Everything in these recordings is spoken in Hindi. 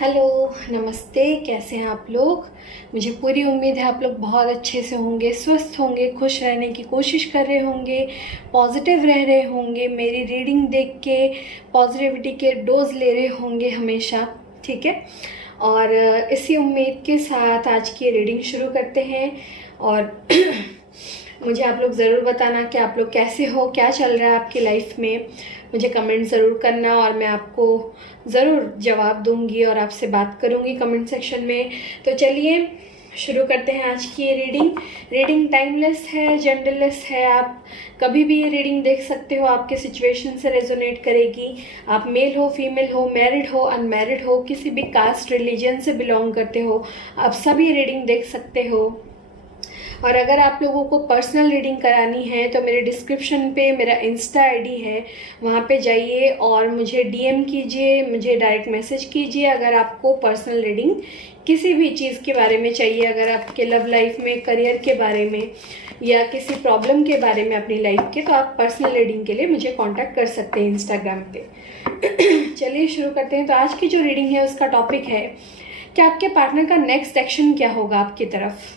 हेलो, नमस्ते। कैसे हैं आप लोग? मुझे पूरी उम्मीद है आप लोग बहुत अच्छे से होंगे, स्वस्थ होंगे, खुश रहने की कोशिश कर रहे होंगे, पॉजिटिव रह रहे होंगे, मेरी रीडिंग देख के पॉजिटिविटी के डोज ले रहे होंगे हमेशा। ठीक है, और इसी उम्मीद के साथ आज की रीडिंग शुरू करते हैं। और मुझे आप लोग ज़रूर बताना कि आप लोग कैसे हो, क्या चल रहा है आपकी लाइफ में। मुझे कमेंट ज़रूर करना और मैं आपको ज़रूर जवाब दूंगी और आपसे बात करूंगी कमेंट सेक्शन में। तो चलिए शुरू करते हैं आज की ये रीडिंग टाइमलेस है, जेंडरलेस है। आप कभी भी ये रीडिंग देख सकते हो, आपके सिचुएशन से रेजोनेट करेगी। आप मेल हो, फीमेल हो, मैरिड हो, अनमैरिड हो, किसी भी कास्ट रिलीजन से बिलोंग करते हो, आप सभी रीडिंग देख सकते हो। और अगर आप लोगों को पर्सनल रीडिंग करानी है तो मेरे डिस्क्रिप्शन पे मेरा इंस्टा आईडी है, वहाँ पे जाइए और मुझे डीएम कीजिए, मुझे डायरेक्ट मैसेज कीजिए अगर आपको पर्सनल रीडिंग किसी भी चीज़ के बारे में चाहिए। अगर आपके लव लाइफ में, करियर के बारे में या किसी प्रॉब्लम के बारे में अपनी लाइफ के, तो आप पर्सनल रीडिंग के लिए मुझे कॉन्टैक्ट कर सकते हैं इंस्टाग्राम पे। चलिए शुरू करते हैं। तो आज की जो रीडिंग है उसका टॉपिक है कि आपके पार्टनर का नेक्स्ट एक्शन क्या होगा आपकी तरफ,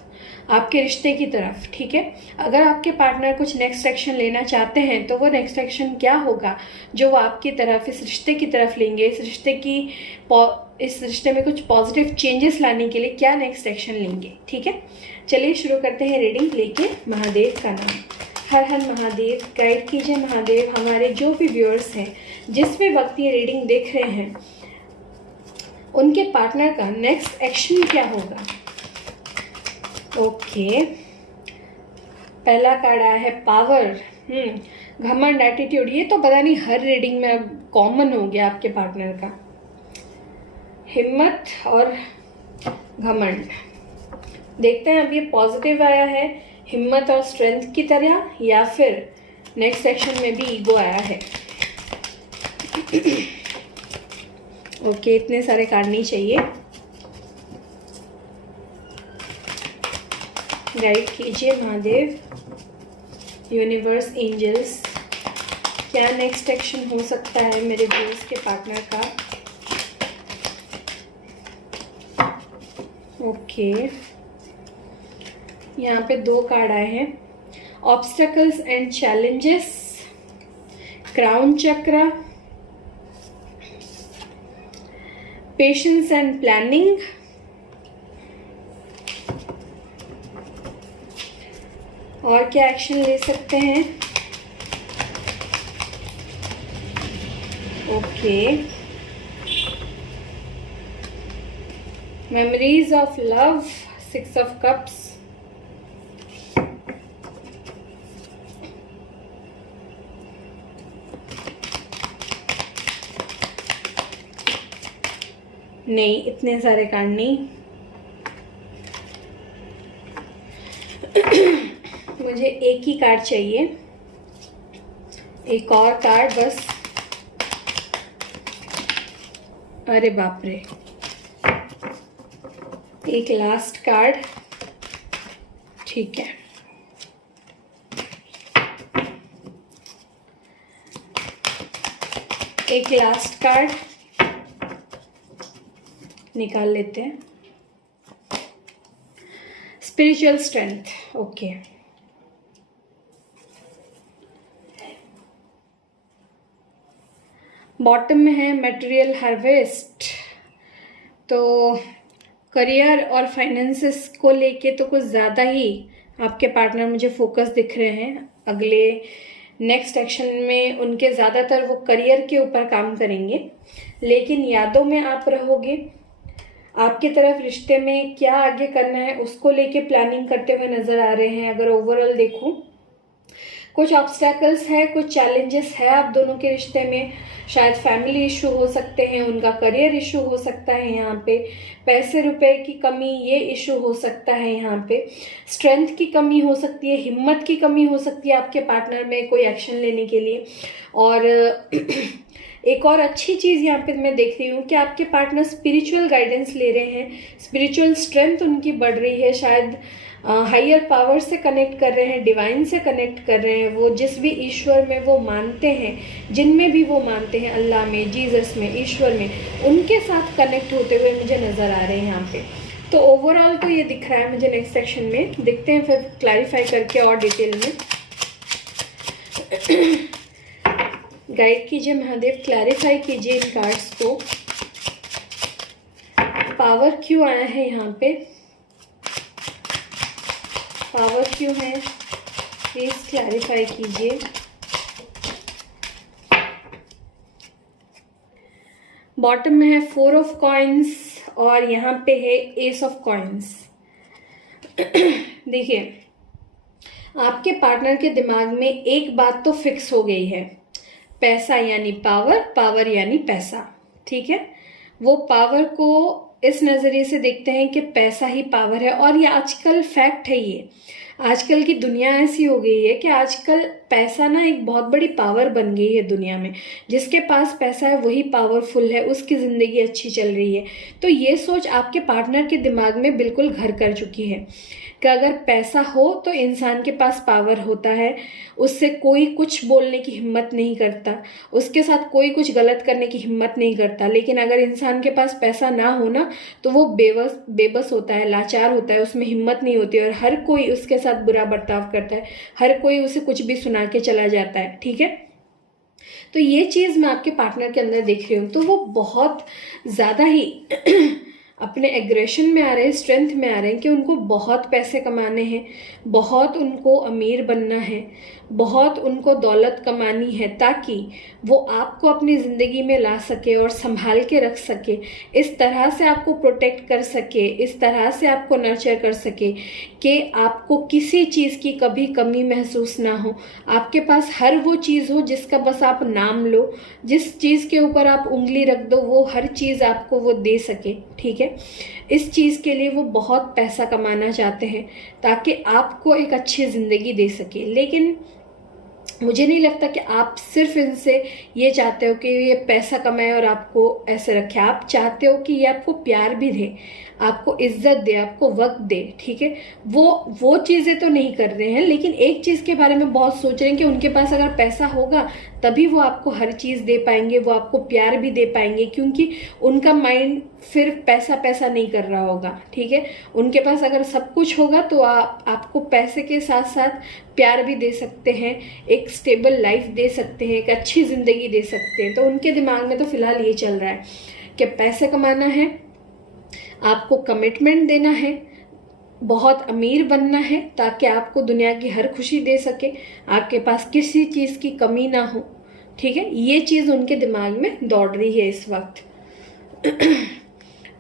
आपके रिश्ते की तरफ। ठीक है, अगर आपके पार्टनर कुछ नेक्स्ट एक्शन लेना चाहते हैं तो वो नेक्स्ट एक्शन क्या होगा जो वो आपकी तरफ, इस रिश्ते की तरफ लेंगे। इस रिश्ते में कुछ पॉजिटिव चेंजेस लाने के लिए क्या नेक्स्ट एक्शन लेंगे। ठीक है, चलिए शुरू करते हैं रीडिंग लेके। महादेव का नाम, हर हर महादेव। गाइड कीजिए महादेव हमारे जो भी व्यूअर्स हैं, जिस भी वक्त ये रीडिंग देख रहे हैं, उनके पार्टनर का नेक्स्ट एक्शन क्या होगा। ओके, पहला कार्ड आया है पावर। घमंड, एटीट्यूड। ये तो पता नहीं हर रीडिंग में अब कॉमन हो गया आपके पार्टनर का। हिम्मत और घमंड। देखते हैं अब ये पॉजिटिव आया है हिम्मत और स्ट्रेंथ की तरह, या फिर नेक्स्ट सेक्शन में भी ईगो आया है। ओके, इतने सारे कार्ड नहीं चाहिए। गाइड कीजिए महादेव, यूनिवर्स, एंजल्स, क्या नेक्स्ट एक्शन हो सकता है मेरे व्यूअर्स के पार्टनर का। ओके, यहाँ पे दो कार्ड आए हैं, ऑब्स्टेकल्स एंड चैलेंजेस, क्राउन चक्र, पेशेंस एंड प्लानिंग, और क्या एक्शन ले सकते हैं। Okay, memories of love, 6 of cups, नहीं, इतने सारे कार्ड नहीं। मुझे एक ही कार्ड चाहिए, एक और कार्ड बस। अरे बाप रे, एक लास्ट कार्ड। ठीक है, एक लास्ट कार्ड निकाल लेते हैं। Spiritual strength. ओके, बॉटम में है मटेरियल हार्वेस्ट। तो करियर और फाइनेंसेस को लेके तो कुछ ज़्यादा ही आपके पार्टनर मुझे फोकस दिख रहे हैं। अगले नेक्स्ट एक्शन में उनके ज़्यादातर वो करियर के ऊपर काम करेंगे, लेकिन यादों में आप रहोगे। आपकी तरफ रिश्ते में क्या आगे करना है उसको लेके प्लानिंग करते हुए नजर आ रहे हैं। अगर ओवरऑल देखूं, कुछ ऑब्स्टैकल्स है, कुछ चैलेंजेस है आप दोनों के रिश्ते में। शायद फैमिली इशू हो सकते हैं, उनका करियर इशू हो सकता है, यहाँ पे पैसे रुपए की कमी, ये इशू हो सकता है, यहाँ पे स्ट्रेंथ की कमी हो सकती है, हिम्मत की कमी हो सकती है आपके पार्टनर में कोई एक्शन लेने के लिए। और एक और अच्छी चीज़ यहाँ पे मैं देख रही हूँ कि आपके पार्टनर स्पिरिचुअल गाइडेंस ले रहे हैं, स्पिरिचुअल स्ट्रेंथ उनकी बढ़ रही है, शायद हायर पावर से कनेक्ट कर रहे हैं, डिवाइन से कनेक्ट कर रहे हैं। वो जिस भी ईश्वर में वो मानते हैं, जिनमें भी वो मानते हैं, अल्लाह में, जीसस में, ईश्वर में, उनके साथ कनेक्ट होते हुए मुझे नज़र आ रहे हैं यहाँ पे। तो ओवरऑल तो ये दिख रहा है मुझे नेक्स्ट सेक्शन में, देखते हैं फिर क्लैरिफाई करके और डिटेल में। गाइड कीजिए महादेव, क्लैरिफाई कीजिए इन कार्ड्स को। पावर क्यों आया है यहाँ पे, पावर क्यों है, प्लीज क्लैरिफाई कीजिए। बॉटम में है 4 ऑफ कॉइन्स और यहाँ पे है एस ऑफ कॉइन्स। देखिए, आपके पार्टनर के दिमाग में एक बात तो फिक्स हो गई है, पैसा यानी पावर, पावर यानी पैसा। ठीक है, वो पावर को इस नज़रिए से देखते हैं कि पैसा ही पावर है। और ये आजकल फैक्ट है, ये आजकल की दुनिया ऐसी हो गई है कि आजकल पैसा ना एक बहुत बड़ी पावर बन गई है दुनिया में। जिसके पास पैसा है वही पावरफुल है, उसकी ज़िंदगी अच्छी चल रही है। तो ये सोच आपके पार्टनर के दिमाग में बिल्कुल घर कर चुकी है कि अगर पैसा हो तो इंसान के पास पावर होता है, उससे कोई कुछ बोलने की हिम्मत नहीं करता, उसके साथ कोई कुछ गलत करने की हिम्मत नहीं करता। लेकिन अगर इंसान के पास पैसा ना हो ना, तो वो बेबस होता है, लाचार होता है, उसमें हिम्मत नहीं होती और हर कोई उसके साथ बुरा बर्ताव करता है, हर कोई उसे कुछ भी सुना के चला जाता है। ठीक है, तो ये चीज़ मैं आपके पार्टनर के अंदर देख रही हूँ। तो वो बहुत ज़्यादा ही अपने एग्रेशन में आ रहे हैं, स्ट्रेंथ में आ रहे हैं कि उनको बहुत पैसे कमाने हैं, बहुत उनको अमीर बनना है, बहुत उनको दौलत कमानी है, ताकि वो आपको अपनी ज़िंदगी में ला सके और संभाल के रख सके, इस तरह से आपको प्रोटेक्ट कर सके, इस तरह से आपको नर्चर कर सके कि आपको किसी चीज़ की कभी कमी महसूस ना हो। आपके पास हर वो चीज़ हो जिसका बस आप नाम लो, जिस चीज़ के ऊपर आप उंगली रख दो वो हर चीज़ आपको वो दे सके। ठीक है, इस चीज़ के लिए वो बहुत पैसा कमाना चाहते हैं ताकि आपको एक अच्छी ज़िंदगी दे सके। लेकिन मुझे नहीं लगता कि आप सिर्फ इनसे ये चाहते हो कि ये पैसा कमाए और आपको ऐसे रखे। आप चाहते हो कि ये आपको प्यार भी दे, आपको इज्जत दे, आपको वक्त दे। ठीक है, वो चीज़ें तो नहीं कर रहे हैं, लेकिन एक चीज़ के बारे में बहुत सोच रहे हैं कि उनके पास अगर पैसा होगा तभी वो आपको हर चीज़ दे पाएंगे, वो आपको प्यार भी दे पाएंगे, क्योंकि उनका माइंड फिर पैसा पैसा नहीं कर रहा होगा। ठीक है, उनके पास अगर सब कुछ होगा तो आपको पैसे के साथ साथ प्यार भी दे सकते हैं, एक स्टेबल लाइफ दे सकते हैं, एक अच्छी ज़िंदगी दे सकते हैं। तो उनके दिमाग में तो फिलहाल ये चल रहा है कि पैसे कमाना है, आपको कमिटमेंट देना है, बहुत अमीर बनना है ताकि आपको दुनिया की हर खुशी दे सके, आपके पास किसी चीज़ की कमी ना हो। ठीक है, ये चीज़ उनके दिमाग में दौड़ रही है इस वक्त।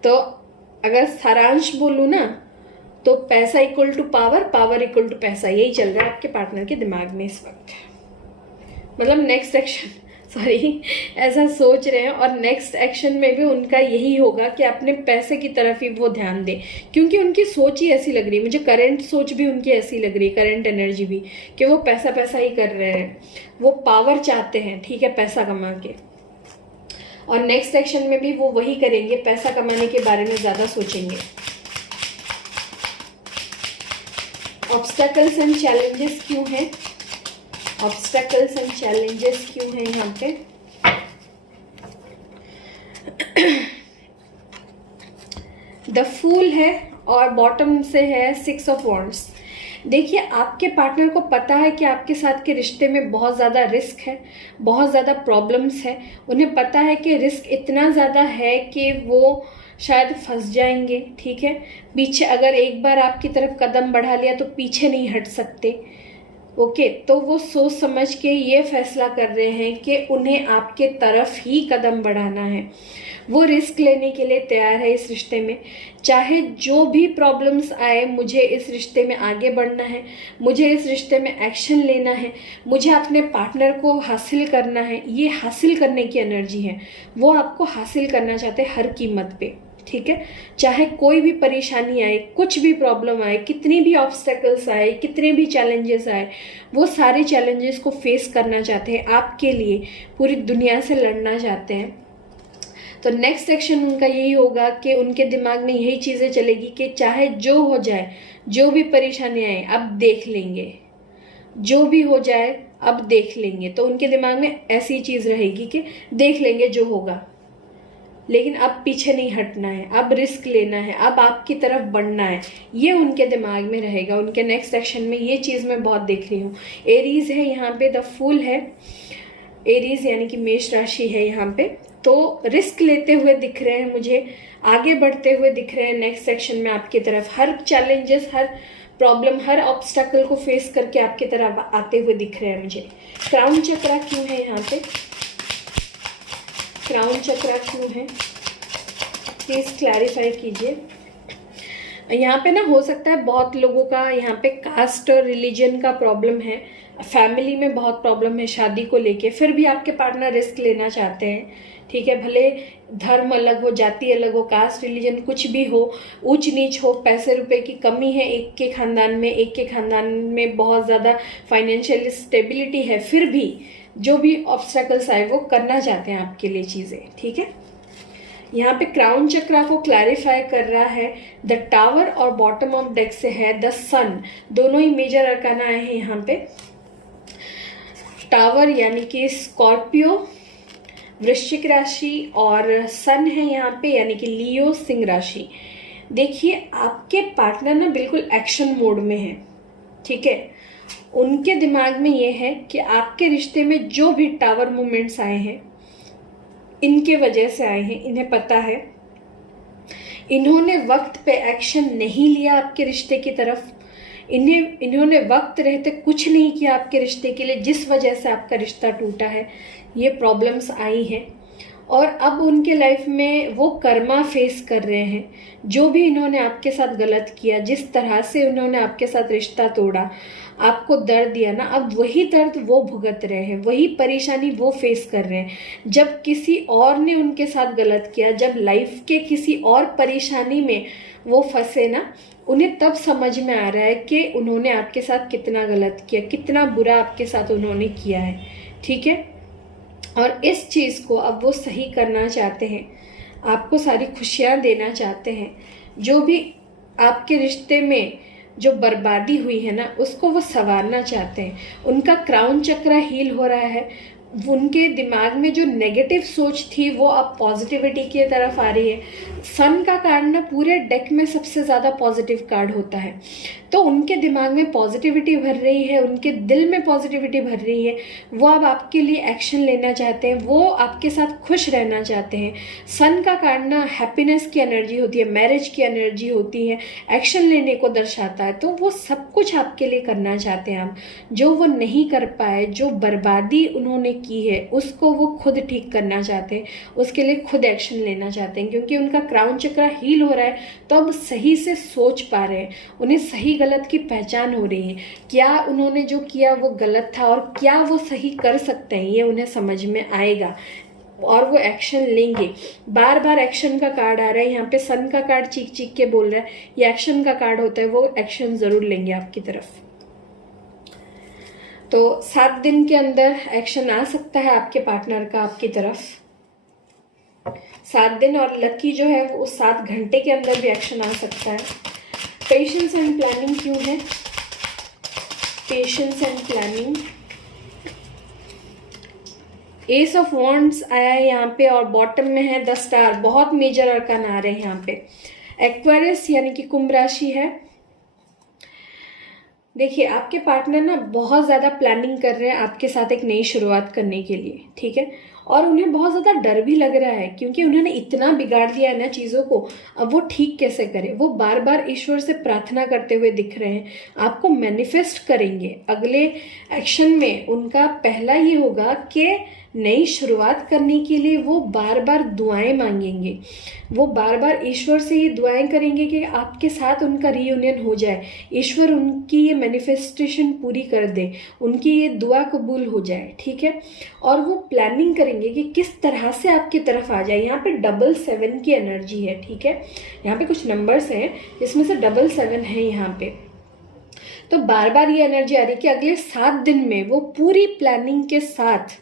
तो अगर सारांश बोलूँ ना, तो पैसा equal to power, power equal to पैसा, यही चल रहा है आपके पार्टनर के दिमाग में इस वक्त। मतलब नेक्स्ट एक्शन, सॉरी, ऐसा सोच रहे हैं। और नेक्स्ट एक्शन में भी उनका यही होगा कि अपने पैसे की तरफ ही वो ध्यान दें, क्योंकि उनकी सोच ही ऐसी लग रही है मुझे, करंट सोच भी उनकी ऐसी लग रही है, करंट एनर्जी भी, कि वो पैसा पैसा ही कर रहे हैं, वो पावर चाहते हैं। ठीक है, पैसा कमा के, और नेक्स्ट एक्शन में भी वो वही करेंगे, पैसा कमाने के बारे में ज़्यादा सोचेंगे। ऑब्स्टेकल्स एंड चैलेंजेस क्यों हैं, ऑब्स्टेकल्स एंड चैलेंजेस क्यों हैं यहाँ पे? द फूल है और बॉटम से है 6 ऑफ वॉन्ड्स। देखिए, आपके पार्टनर को पता है कि आपके साथ के रिश्ते में बहुत ज़्यादा रिस्क है, बहुत ज़्यादा प्रॉब्लम्स है। उन्हें पता है कि रिस्क इतना ज़्यादा है कि वो शायद फंस जाएंगे। ठीक है, पीछे अगर एक बार आपकी तरफ कदम बढ़ा लिया तो पीछे नहीं हट सकते। ओके, तो वो सोच समझ के ये फैसला कर रहे हैं कि उन्हें आपके तरफ ही कदम बढ़ाना है। वो रिस्क लेने के लिए तैयार है इस रिश्ते में, चाहे जो भी प्रॉब्लम्स आए। मुझे इस रिश्ते में आगे बढ़ना है, मुझे इस रिश्ते में एक्शन लेना है, मुझे अपने पार्टनर को हासिल करना है। ये हासिल करने की एनर्जी है, वो आपको हासिल करना चाहते हैं हर कीमत पे। ठीक है। चाहे कोई भी परेशानी आए, कुछ भी प्रॉब्लम आए, कितनी भी ऑब्स्टेकल्स आए, कितने भी चैलेंजेस आए, वो सारे चैलेंजेस को फेस करना चाहते हैं, आपके लिए पूरी दुनिया से लड़ना चाहते हैं। तो नेक्स्ट एक्शन उनका यही होगा कि उनके दिमाग में यही चीज़ें चलेगी कि चाहे जो हो जाए, जो भी परेशानी आए, अब देख लेंगे, जो भी हो जाए अब देख लेंगे। तो उनके दिमाग में ऐसी चीज़ रहेगी कि देख लेंगे जो होगा, लेकिन अब पीछे नहीं हटना है, अब रिस्क लेना है, अब आपकी तरफ बढ़ना है, ये उनके दिमाग में रहेगा। उनके नेक्स्ट एक्शन में ये चीज़ मैं बहुत देख रही हूँ। एरीज है यहाँ पे, द फूल है, एरीज यानी कि मेष राशि है यहाँ पे। तो रिस्क लेते हुए दिख रहे हैं मुझे, आगे बढ़ते हुए दिख रहे हैं नेक्स्ट सेक्शन में आपकी तरफ। हर चैलेंजेस, हर प्रॉब्लम, हर ऑब्स्टेकल को फेस करके आपकी तरफ आते हुए दिख रहे हैं मुझे। क्राउन चक्रा क्यों है यहाँ पे, क्राउन चक्रा क्यों है, प्लीज क्लैरिफाई कीजिए। यहाँ पे ना हो सकता है बहुत लोगों का यहाँ पे कास्ट और रिलीजन का प्रॉब्लम है, फैमिली में बहुत प्रॉब्लम है शादी को लेके, फिर भी आपके पार्टनर रिस्क लेना चाहते हैं, ठीक है। भले धर्म अलग हो, जाति अलग हो, कास्ट रिलीजन कुछ भी हो, ऊंच नीच हो, पैसे रुपए की कमी है एक के खानदान में, एक के खानदान में बहुत ज़्यादा फाइनेंशियल स्टेबिलिटी है, फिर भी जो भी ऑब्स्टेकल्स आए वो करना चाहते हैं आपके लिए चीज़ें, ठीक है। यहाँ पे क्राउन चक्रा को क्लैरिफाई कर रहा है द टावर, और बॉटम ऑफ डेक से है द सन। दोनों ही मेजर अरकाना आए हैं यहाँ पे। टावर यानी कि स्कॉर्पियो वृश्चिक राशि, और सन है यहाँ पे यानी कि लियो सिंह राशि। देखिए आपके पार्टनर ना बिल्कुल एक्शन मोड में है, ठीक है। उनके दिमाग में ये है कि आपके रिश्ते में जो भी टावर मूवमेंट्स आए हैं इनके वजह से आए हैं, इन्हें पता है। इन्होंने वक्त पे एक्शन नहीं लिया आपके रिश्ते की तरफ, इन्होंने वक्त रहते कुछ नहीं किया आपके रिश्ते के लिए, जिस वजह से आपका रिश्ता टूटा है, ये प्रॉब्लम्स आई हैं। और अब उनके लाइफ में वो कर्मा फेस कर रहे हैं, जो भी इन्होंने आपके साथ गलत किया, जिस तरह से उन्होंने आपके साथ रिश्ता तोड़ा, आपको दर्द दिया ना, अब वही दर्द वो भुगत रहे हैं, वही परेशानी वो फेस कर रहे हैं। जब किसी और ने उनके साथ गलत किया, जब लाइफ के किसी और परेशानी में वो फंसे ना, उन्हें तब समझ में आ रहा है कि उन्होंने आपके साथ कितना गलत किया, कितना बुरा आपके साथ उन्होंने किया है, ठीक है। और इस चीज़ को अब वो सही करना चाहते हैं, आपको सारी खुशियाँ देना चाहते हैं। जो भी आपके रिश्ते में जो बर्बादी हुई है ना, उसको वो संवारना चाहते हैं। उनका क्राउन चक्रा हील हो रहा है, उनके दिमाग में जो नेगेटिव सोच थी वो अब पॉजिटिविटी की तरफ आ रही है। सन का कार्ड ना पूरे डेक में सबसे ज़्यादा पॉजिटिव कार्ड होता है, तो उनके दिमाग में पॉजिटिविटी भर रही है, उनके दिल में पॉजिटिविटी भर रही है। वो अब आपके लिए एक्शन लेना चाहते हैं, वो आपके साथ खुश रहना चाहते हैं। सन का कार्ड ना हैप्पीनेस की एनर्जी होती है, मैरिज की एनर्जी होती है, एक्शन लेने को दर्शाता है। तो वो सब कुछ आपके लिए करना चाहते हैं अब, जो वो नहीं कर पाए, जो बर्बादी उन्होंने की है उसको वो खुद ठीक करना चाहते हैं, उसके लिए खुद एक्शन लेना चाहते हैं। क्योंकि उनका क्राउन चक्रा हील हो रहा है, तो अब सही से सोच पा रहे हैं, उन्हें सही गलत की पहचान हो रही है। क्या उन्होंने जो किया वो गलत था और क्या वो सही कर सकते हैं, ये उन्हें समझ में आएगा और वो एक्शन लेंगे। बार बार एक्शन का कार्ड आ रहा है यहाँ पे, सन का कार्ड चीख चीख के बोल रहा है, ये एक्शन का कार्ड होता है, वो एक्शन जरूर लेंगे आपकी तरफ। तो 7 दिन के अंदर एक्शन आ सकता है आपके पार्टनर का आपकी तरफ, 7 दिन, और लकी जो है वो 7 घंटे के अंदर भी एक्शन आ सकता है। पेशेंस एंड प्लानिंग क्यों है, patience and planning. S of wands आया है यहाँ पे, और बॉटम में है द स्टार। बहुत मेजर अरकान आ रहे हैं यहाँ पे। एक्वेरियस यानी कि कुंभ राशि है। देखिए आपके पार्टनर ना बहुत ज़्यादा प्लानिंग कर रहे हैं आपके साथ एक नई शुरुआत करने के लिए, ठीक है। और उन्हें बहुत ज़्यादा डर भी लग रहा है, क्योंकि उन्होंने इतना बिगाड़ दिया है ना चीज़ों को, अब वो ठीक कैसे करें। वो बार बार ईश्वर से प्रार्थना करते हुए दिख रहे हैं, आपको मैनिफेस्ट करेंगे। अगले एक्शन में उनका पहला ये होगा कि नई शुरुआत करने के लिए वो बार बार दुआएं मांगेंगे, वो बार बार ईश्वर से ये दुआएं करेंगे कि आपके साथ उनका रीयूनियन हो जाए, ईश्वर उनकी ये मैनिफेस्टेशन पूरी कर दे, उनकी ये दुआ कबूल हो जाए, ठीक है। और वो प्लानिंग करेंगे कि किस तरह से आपकी तरफ आ जाए। यहाँ पे 777 की एनर्जी है, ठीक है। यहाँ पे कुछ नंबर्स हैं जिसमें से 777 है यहाँ पे। तो बार बार ये एनर्जी आ रही है कि अगले 7 दिन में वो पूरी प्लानिंग के साथ,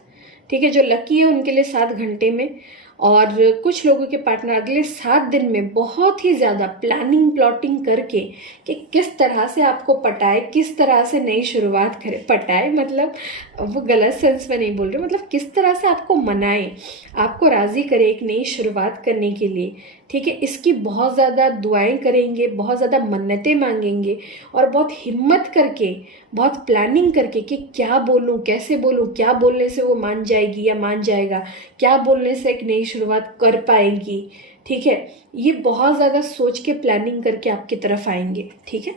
ठीक है, जो लकी है उनके लिए 7 घंटे में, और कुछ लोगों के पार्टनर अगले 7 दिन में बहुत ही ज़्यादा प्लानिंग प्लॉटिंग करके कि किस तरह से आपको पटाए, किस तरह से नई शुरुआत करे। पटाए मतलब वो गलत सेंस में नहीं बोल रहे, मतलब किस तरह से आपको मनाए, आपको राज़ी करे एक नई शुरुआत करने के लिए, ठीक है। इसकी बहुत ज़्यादा दुआएं करेंगे, बहुत ज़्यादा मन्नतें मांगेंगे, और बहुत हिम्मत करके, बहुत प्लानिंग करके कि क्या बोलूँ, कैसे बोलूँ, क्या बोलने से वो मान जाएगी या मान जाएगा, क्या बोलने से एक नई शुरुआत कर पाएगी, ठीक है। ये बहुत ज़्यादा सोच के प्लानिंग करके आपकी तरफ आएंगे, ठीक है।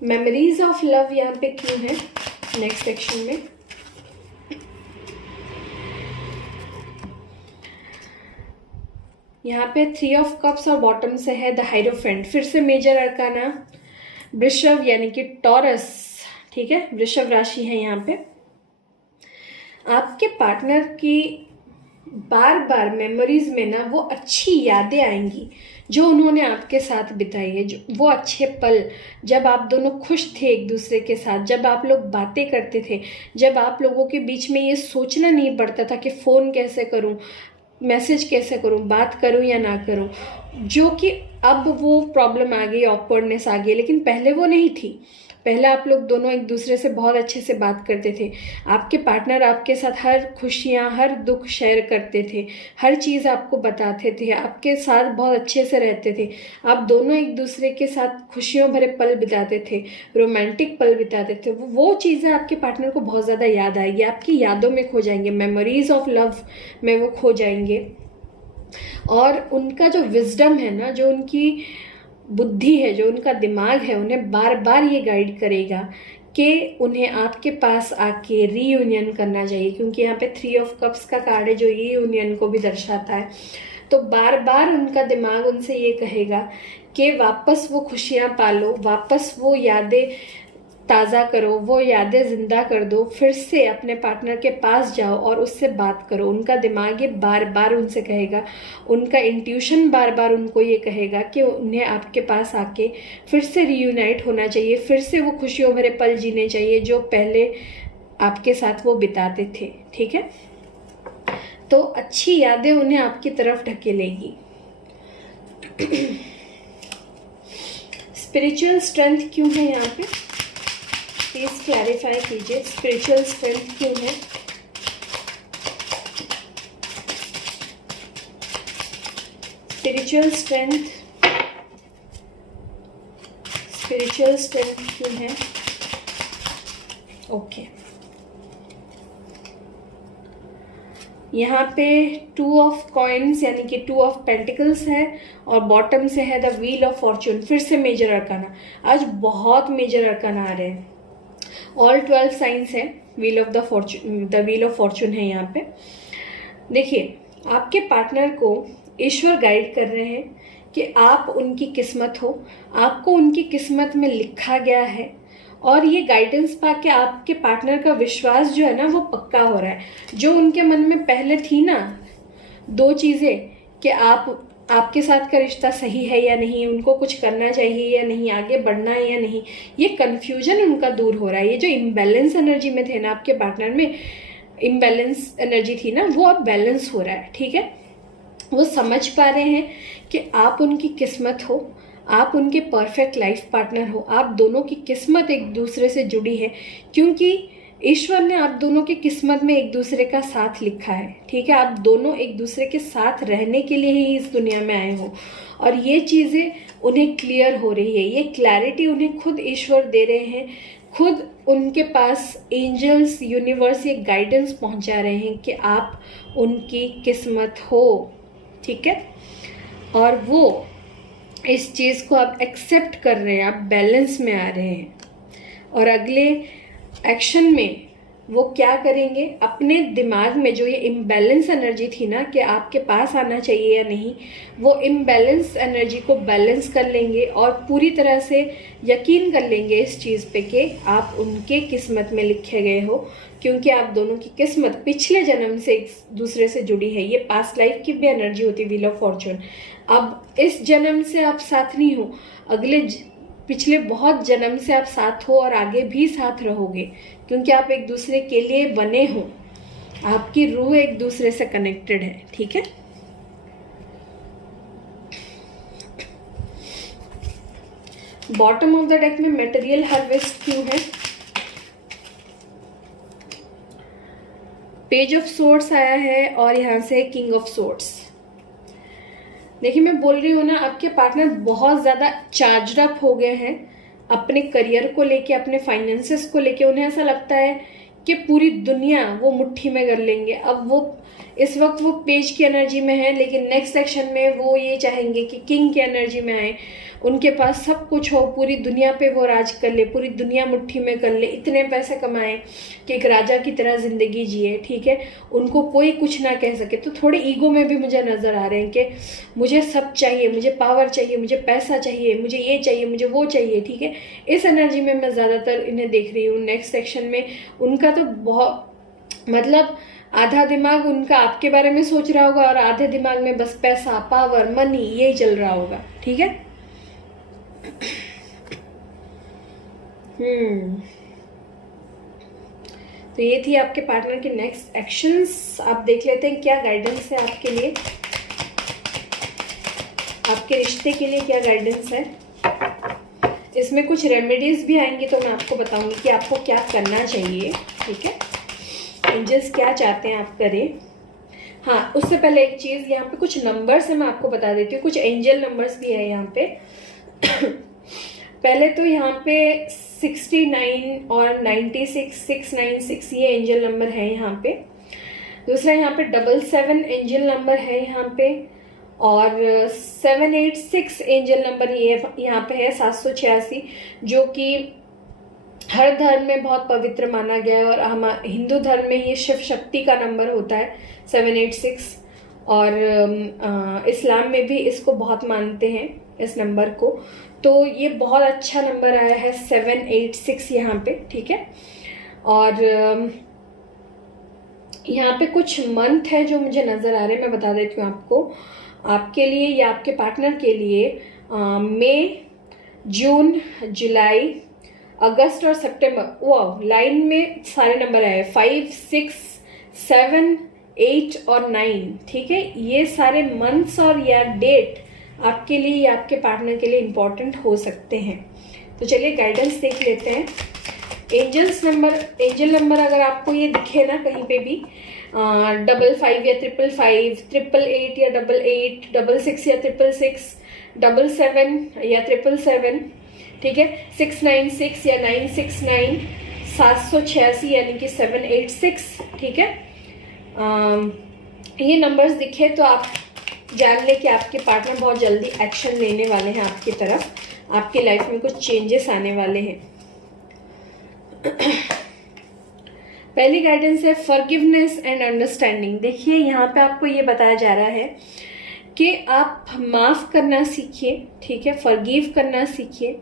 मेमोरीज ऑफ लव यहाँ पे क्यों है नेक्स्ट सेक्शन में? यहाँ पे 3 ऑफ कप्स और बॉटम से है द हाइरोफेंट। फिर से मेजर अरकाना वृषभ यानी कि टॉरस, ठीक है, वृषभ राशि है यहाँ पे। आपके पार्टनर की बार बार मेमोरीज में ना वो अच्छी यादें आएंगी जो उन्होंने आपके साथ बिताई है, जो वो अच्छे पल जब आप दोनों खुश थे एक दूसरे के साथ, जब आप लोग बातें करते थे, जब आप लोगों के बीच में ये सोचना नहीं पड़ता था कि फ़ोन कैसे करूं, मैसेज कैसे करूं, बात करूं या ना करूं, जो कि अब वो प्रॉब्लम आ गई, ऑकवर्डनेस आ गई, लेकिन पहले वो नहीं थी। पहले आप लोग दोनों एक दूसरे से बहुत अच्छे से बात करते थे, आपके पार्टनर आपके साथ हर खुशियाँ हर दुख शेयर करते थे, हर चीज़ आपको बताते थे, आपके साथ बहुत अच्छे से रहते थे, आप दोनों एक दूसरे के साथ खुशियों भरे पल बिताते थे, रोमांटिक पल बिताते थे। वो चीज़ें आपके पार्टनर को बहुत ज़्यादा याद आएगी, आपकी यादों में खो जाएंगे, मेमोरीज ऑफ लव में वो खो जाएंगे। और उनका जो विजडम है ना, जो उनकी बुद्धि है, जो उनका दिमाग है, उन्हें बार बार ये गाइड करेगा कि उन्हें आपके पास आके रीयूनियन करना चाहिए, क्योंकि यहाँ पे 3 ऑफ कप्स का कार्ड है जो रीयूनियन को भी दर्शाता है। तो बार बार उनका दिमाग उनसे ये कहेगा कि वापस वो खुशियाँ पालो, वापस वो यादें ताज़ा करो, वो यादें ज़िंदा कर दो, फिर से अपने पार्टनर के पास जाओ और उससे बात करो। उनका दिमाग ये बार बार उनसे कहेगा, उनका इंट्यूशन बार बार उनको ये कहेगा कि उन्हें आपके पास आके फिर से रीयूनाइट होना चाहिए, फिर से वो खुशियों भरे पल जीने चाहिए जो पहले आपके साथ वो बिताते थे, ठीक है। तो अच्छी यादें उन्हें आपकी तरफ ढकेलेगी। स्पिरिचुअल स्ट्रेंथ क्यों है यहाँ पे, प्लीज क्लैरिफाई कीजिए, स्पिरिचुअल स्ट्रेंथ क्यों है? स्पिरिचुअल स्ट्रेंथ क्यों है? ओके, यहाँ पे 2 ऑफ कॉइन्स यानी कि 2 ऑफ पेंटिकल्स है, और बॉटम से है द व्हील ऑफ फॉर्चून। फिर से मेजर अरकाना, आज बहुत मेजर अरकाना आ रहे हैं। ऑल 12 साइंस है, व्हील ऑफ फॉर्चून है यहाँ पे। देखिए, आपके पार्टनर को ईश्वर गाइड कर रहे हैं कि आप उनकी किस्मत हो, आपको उनकी किस्मत में लिखा गया है, और ये गाइडेंस पाके आपके पार्टनर का विश्वास जो है ना वो पक्का हो रहा है। जो उनके मन में पहले थी ना 2 चीज़ें कि आपके साथ का रिश्ता सही है या नहीं, उनको कुछ करना चाहिए या नहीं, आगे बढ़ना है या नहीं, ये कन्फ्यूजन उनका दूर हो रहा है। ये जो इम्बैलेंस एनर्जी में थे ना आपके पार्टनर में, इम्बैलेंस एनर्जी थी ना, वो अब बैलेंस हो रहा है, ठीक है। वो समझ पा रहे हैं कि आप उनकी किस्मत हो, आप उनके परफेक्ट लाइफ पार्टनर हो, आप दोनों की किस्मत एक दूसरे से जुड़ी है, क्योंकि ईश्वर ने आप दोनों की किस्मत में एक दूसरे का साथ लिखा है, ठीक है। आप दोनों एक दूसरे के साथ रहने के लिए ही इस दुनिया में आए हो, और ये चीज़ें उन्हें क्लियर हो रही है, ये क्लैरिटी उन्हें खुद ईश्वर दे रहे हैं, खुद उनके पास एंजल्स, यूनिवर्स ये गाइडेंस पहुंचा रहे हैं कि आप उनकी किस्मत हो, ठीक है। और वो इस चीज़ को आप एक्सेप्ट कर रहे हैं, आप बैलेंस में आ रहे हैं, और अगले एक्शन में वो क्या करेंगे, अपने दिमाग में जो ये इम्बैलेंस एनर्जी थी ना कि आपके पास आना चाहिए या नहीं, वो इम्बैलेंस एनर्जी को बैलेंस कर लेंगे और पूरी तरह से यकीन कर लेंगे इस चीज़ पे कि आप उनके किस्मत में लिखे गए हो, क्योंकि आप दोनों की किस्मत पिछले जन्म से एक दूसरे से जुड़ी है। ये पास्ट लाइफ की भी एनर्जी होती है, व्हील ऑफ फॉर्चून। अब इस जन्म से आप साथ नहीं हो, पिछले बहुत जन्म से आप साथ हो और आगे भी साथ रहोगे, क्योंकि आप एक दूसरे के लिए बने हो, आपकी रूह एक दूसरे से कनेक्टेड है। ठीक है, बॉटम ऑफ द डेक में मटेरियल हार्वेस्ट क्यों है? पेज ऑफ सोर्ड्स आया है और यहां से किंग ऑफ सोर्ड्स। देखिए मैं बोल रही हूँ ना, आपके पार्टनर बहुत ज्यादा चार्ज अप हो गए हैं अपने करियर को लेके, अपने फाइनेंसेस को लेके। उन्हें ऐसा लगता है कि पूरी दुनिया वो मुट्ठी में कर लेंगे। अब वो इस वक्त वो पेज की एनर्जी में है, लेकिन नेक्स्ट सेक्शन में वो ये चाहेंगे कि किंग की एनर्जी में आए, उनके पास सब कुछ हो, पूरी दुनिया पे वो राज कर ले, पूरी दुनिया मुट्ठी में कर ले, इतने पैसे कमाए कि एक राजा की तरह जिंदगी जिए। ठीक है, उनको कोई कुछ ना कह सके। तो थोड़े ईगो में भी मुझे नजर आ रहे हैं कि मुझे सब चाहिए, मुझे पावर चाहिए, मुझे पैसा चाहिए, मुझे ये चाहिए, मुझे वो चाहिए। ठीक है, इस एनर्जी में मैं ज्यादातर इन्हें देख रही हूँ। नेक्स्ट सेक्शन में उनका तो बहुत, मतलब आधा दिमाग उनका आपके बारे में सोच रहा होगा और आधे दिमाग में बस पैसा, पावर, मनी यही चल रहा होगा। ठीक है, तो ये थी आपके पार्टनर के नेक्स्ट एक्शंस। आप देख लेते हैं क्या गाइडेंस है आपके लिए, आपके रिश्ते के लिए क्या गाइडेंस है। इसमें कुछ रेमेडीज भी आएंगी तो मैं आपको बताऊंगी कि आपको क्या करना चाहिए। ठीक है, एंजल्स क्या चाहते हैं आप करें। हाँ, उससे पहले एक चीज, यहाँ पे कुछ नंबर्स है, मैं आपको बता देती हूँ। कुछ एंजल नंबर्स भी है यहाँ पे। पहले तो यहाँ पे 69 और 96, 696 ये एंजल नंबर है यहाँ पे। दूसरा यहाँ पे 77 एंजल नंबर है यहाँ पे, और 786 एंजल नंबर ये यहाँ पे है, 786, जो कि हर धर्म में बहुत पवित्र माना गया है। और हम हिंदू धर्म में ये शिव शक्ति का नंबर होता है 786, और इस्लाम में भी इसको बहुत मानते हैं इस नंबर को। तो ये बहुत अच्छा नंबर आया है 786 यहाँ पे। ठीक है, और यहाँ पे कुछ मंथ है जो मुझे नजर आ रहे हैं, मैं बता देती हूँ आपको, आपके लिए या आपके पार्टनर के लिए। मई, जून, जुलाई, अगस्त और सितंबर। वाह, लाइन में सारे नंबर आए, 5, 6, 7, 8 और 9। ठीक है, ये सारे मंथ्स और या डेट आपके लिए या आपके पार्टनर के लिए इंपॉर्टेंट हो सकते हैं। तो चलिए गाइडेंस देख लेते हैं। एंजल नंबर अगर आपको ये दिखे ना कहीं पे भी, 55 या 555, 888 या 88, 66 या 666, 77 या 777, ठीक है, 696 या 969, 786 यानी कि 786। ठीक है, ये नंबर्स दिखे तो आप जान ले कि आपके पार्टनर बहुत जल्दी एक्शन लेने वाले हैं आपकी तरफ, आपकी लाइफ में कुछ चेंजेस आने वाले हैं। पहली गाइडेंस है फॉरगिवनेस एंड अंडरस्टैंडिंग। देखिए यहाँ पे आपको ये बताया जा रहा है कि आप माफ करना सीखिए। ठीक है, फॉरगिव करना सीखिए।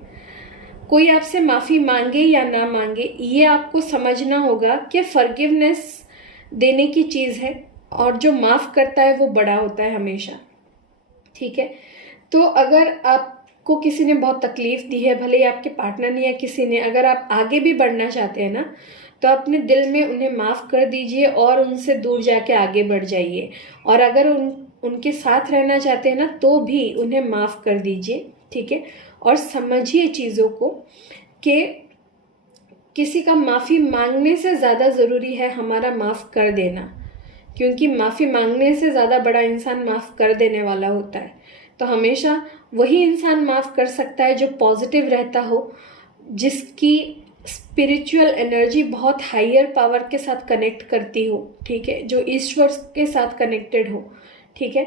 कोई आपसे माफी मांगे या ना मांगे, ये आपको समझना होगा कि फॉरगिवनेस देने की चीज है, और जो माफ करता है वो बड़ा होता है हमेशा। ठीक है, तो अगर आपको किसी ने बहुत तकलीफ दी है, भले ही आपके पार्टनर ने या किसी ने, अगर आप आगे भी बढ़ना चाहते हैं ना, तो अपने दिल में उन्हें माफ कर दीजिए और उनसे दूर जाके आगे बढ़ जाइए। और अगर उनके साथ रहना चाहते हैं ना, तो भी उन्हें माफ कर दीजिए। ठीक है, और समझिए चीजों को कि किसी का माफी मांगने से ज्यादा जरूरी है हमारा माफ कर देना, क्योंकि माफी मांगने से ज्यादा बड़ा इंसान माफ कर देने वाला होता है। तो हमेशा वही इंसान माफ कर सकता है जो पॉजिटिव रहता हो, जिसकी स्पिरिचुअल एनर्जी बहुत हायर पावर के साथ कनेक्ट करती हो। ठीक है, जो ईश्वर के साथ कनेक्टेड हो। ठीक है,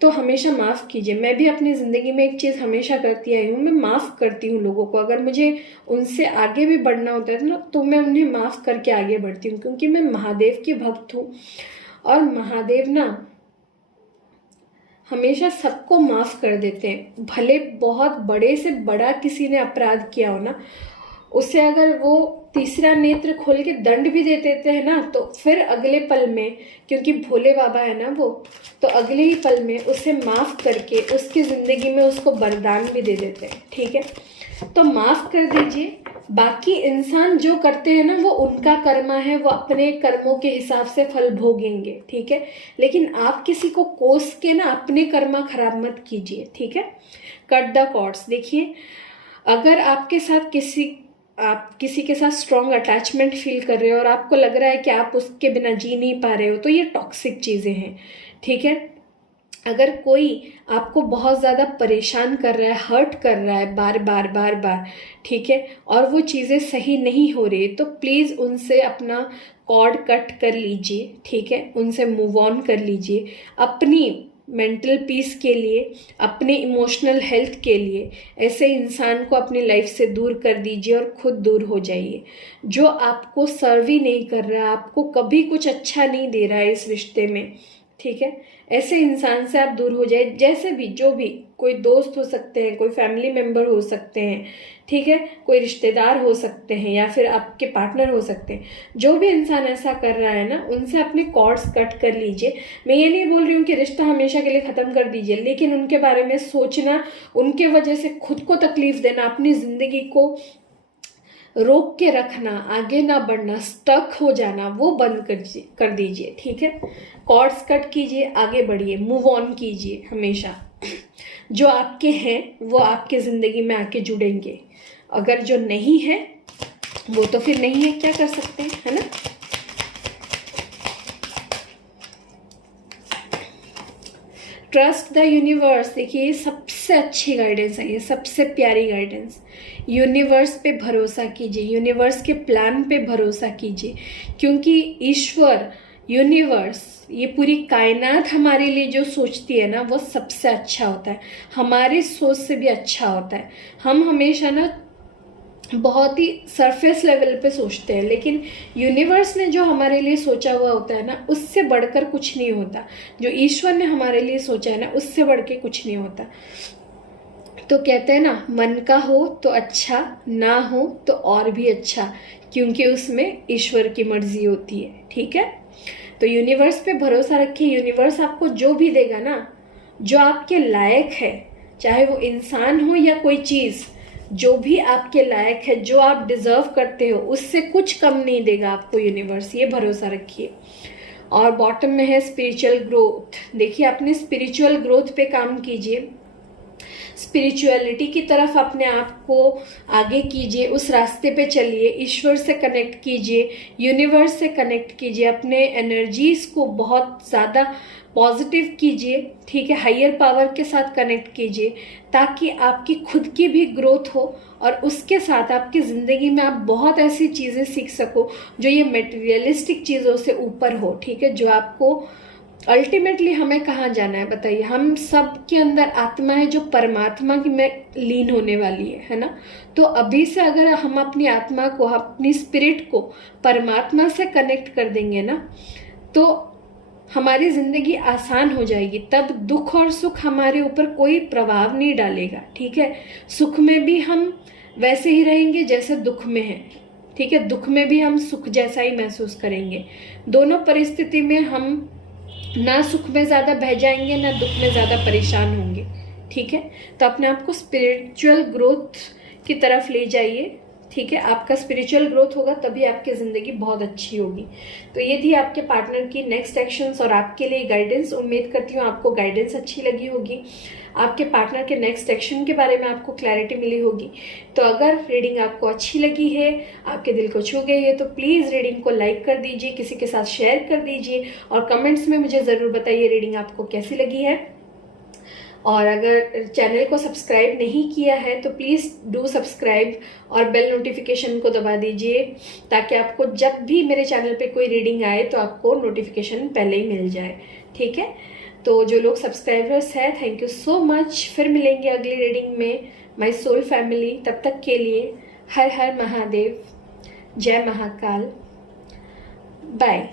तो हमेशा माफ़ कीजिए। मैं भी अपनी ज़िंदगी में एक चीज़ हमेशा करती आई हूँ, मैं माफ़ करती हूँ लोगों को। अगर मुझे उनसे आगे भी बढ़ना होता है ना, तो मैं उन्हें माफ़ करके आगे बढ़ती हूँ, क्योंकि मैं महादेव की भक्त हूँ। और महादेव ना हमेशा सबको माफ़ कर देते हैं। भले बहुत बड़े से बड़ा किसी ने अपराध किया हो ना, उसे अगर वो तीसरा नेत्र खोल के दंड भी दे देते हैं ना, तो फिर अगले पल में, क्योंकि भोले बाबा है ना वो, तो अगले ही पल में उसे माफ़ करके उसकी ज़िंदगी में उसको वरदान भी दे देते हैं। ठीक है, तो माफ़ कर दीजिए। बाकी इंसान जो करते हैं ना, वो उनका कर्मा है, वो अपने कर्मों के हिसाब से फल भोगेंगे। ठीक है, लेकिन आप किसी को कोस के ना अपने कर्मा खराब मत कीजिए। ठीक है, कट द कॉर्ड्स। देखिए, अगर आपके साथ आप किसी के साथ स्ट्रॉन्ग अटैचमेंट फील कर रहे हो और आपको लग रहा है कि आप उसके बिना जी नहीं पा रहे हो, तो ये टॉक्सिक चीज़ें हैं। ठीक है, अगर कोई आपको बहुत ज़्यादा परेशान कर रहा है, हर्ट कर रहा है बार बार बार बार, ठीक है, और वो चीज़ें सही नहीं हो रही, तो प्लीज़ उनसे अपना कॉर्ड कट कर लीजिए। ठीक है, उनसे मूव ऑन कर लीजिए। अपनी मेंटल पीस के लिए, अपने इमोशनल हेल्थ के लिए ऐसे इंसान को अपनी लाइफ से दूर कर दीजिए और खुद दूर हो जाइए। जो आपको सर्व ही नहीं कर रहा है, आपको कभी कुछ अच्छा नहीं दे रहा है इस रिश्ते में, ठीक है, ऐसे इंसान से आप दूर हो जाए। जैसे भी, जो भी, कोई दोस्त हो सकते हैं, कोई फैमिली मेम्बर हो सकते हैं, ठीक है, कोई रिश्तेदार हो सकते हैं, या फिर आपके पार्टनर हो सकते हैं। जो भी इंसान ऐसा कर रहा है ना, उनसे अपने कॉर्ड्स कट कर लीजिए। मैं ये नहीं बोल रही हूँ कि रिश्ता हमेशा के लिए ख़त्म कर दीजिए, लेकिन उनके बारे में सोचना, उनके वजह से खुद को तकलीफ देना, अपनी ज़िंदगी को रोक के रखना, आगे ना बढ़ना, स्टक हो जाना, वो बंद कर दीजिए। ठीक है, कॉर्ड्स कट कीजिए, आगे बढ़िए, मूव ऑन कीजिए। हमेशा जो आपके हैं वो आपके ज़िंदगी में आके जुड़ेंगे, अगर जो नहीं है वो तो फिर नहीं है, क्या कर सकते हैं, है ना। Trust the universe. देखिए, ये सबसे अच्छी गाइडेंस है, ये सबसे प्यारी गाइडेंस। यूनिवर्स पे भरोसा कीजिए, यूनिवर्स के प्लान पे भरोसा कीजिए, क्योंकि ईश्वर, यूनिवर्स, ये पूरी कायनात हमारे लिए जो सोचती है ना, वो सबसे अच्छा होता है, हमारी सोच से भी अच्छा होता है। हम हमेशा ना बहुत ही सरफेस लेवल पे सोचते हैं, लेकिन यूनिवर्स ने जो हमारे लिए सोचा हुआ होता है ना, उससे बढ़कर कुछ नहीं होता। जो ईश्वर ने हमारे लिए सोचा है ना, उससे बढ़ के कुछ नहीं होता। तो कहते हैं ना, मन का हो तो अच्छा, ना हो तो और भी अच्छा, क्योंकि उसमें ईश्वर की मर्जी होती है। ठीक है, तो यूनिवर्स पे भरोसा रखिए। यूनिवर्स आपको जो भी देगा ना, जो आपके लायक है, चाहे वो इंसान हो या कोई चीज़, जो भी आपके लायक है, जो आप डिजर्व करते हो, उससे कुछ कम नहीं देगा आपको यूनिवर्स, ये भरोसा रखिए। और बॉटम में है स्पिरिचुअल ग्रोथ। देखिए, अपने स्पिरिचुअल ग्रोथ पे काम कीजिए, स्पिरिचुअलिटी की तरफ अपने आप को आगे कीजिए, उस रास्ते पे चलिए, ईश्वर से कनेक्ट कीजिए, यूनिवर्स से कनेक्ट कीजिए, अपने एनर्जीज को बहुत ज़्यादा पॉजिटिव कीजिए। ठीक है, हायर पावर के साथ कनेक्ट कीजिए, ताकि आपकी खुद की भी ग्रोथ हो, और उसके साथ आपकी ज़िंदगी में आप बहुत ऐसी चीज़ें सीख सको जो ये मटेरियलिस्टिक चीज़ों से ऊपर हो। ठीक है, जो आपको अल्टीमेटली, हमें कहाँ जाना है बताइए। हम सब के अंदर आत्मा है जो परमात्मा की में लीन होने वाली है ना। तो अभी से अगर हम अपनी आत्मा को, अपनी स्पिरिट को परमात्मा से कनेक्ट कर देंगे ना, तो हमारी ज़िंदगी आसान हो जाएगी। तब दुख और सुख हमारे ऊपर कोई प्रभाव नहीं डालेगा। ठीक है, सुख में भी हम वैसे ही रहेंगे जैसे दुख में है। ठीक है, दुख में भी हम सुख जैसा ही महसूस करेंगे। दोनों परिस्थिति में हम ना सुख में ज़्यादा बह जाएंगे, ना दुख में ज़्यादा परेशान होंगे। ठीक है, तो अपने आप को स्पिरिचुअल ग्रोथ की तरफ ले जाइए। ठीक है, आपका स्पिरिचुअल ग्रोथ होगा तभी आपकी ज़िंदगी बहुत अच्छी होगी। तो ये थी आपके पार्टनर की नेक्स्ट एक्शंस और आपके लिए गाइडेंस। उम्मीद करती हूँ आपको गाइडेंस अच्छी लगी होगी, आपके पार्टनर के नेक्स्ट एक्शन के बारे में आपको क्लैरिटी मिली होगी। तो अगर रीडिंग आपको अच्छी लगी है, आपके दिल को छू गई है, तो प्लीज़ रीडिंग को लाइक कर दीजिए, किसी के साथ शेयर कर दीजिए, और कमेंट्स में मुझे ज़रूर बताइए रीडिंग आपको कैसी लगी है। और अगर चैनल को सब्सक्राइब नहीं किया है तो प्लीज़ डू सब्सक्राइब और बेल नोटिफिकेशन को दबा दीजिए, ताकि आपको जब भी मेरे चैनल पे कोई रीडिंग आए तो आपको नोटिफिकेशन पहले ही मिल जाए। ठीक है, तो जो लोग सब्सक्राइबर्स हैं, थैंक यू सो मच। फिर मिलेंगे अगली रीडिंग में माय सोल फैमिली। तब तक के लिए हर हर महादेव, जय महाकाल, बाय।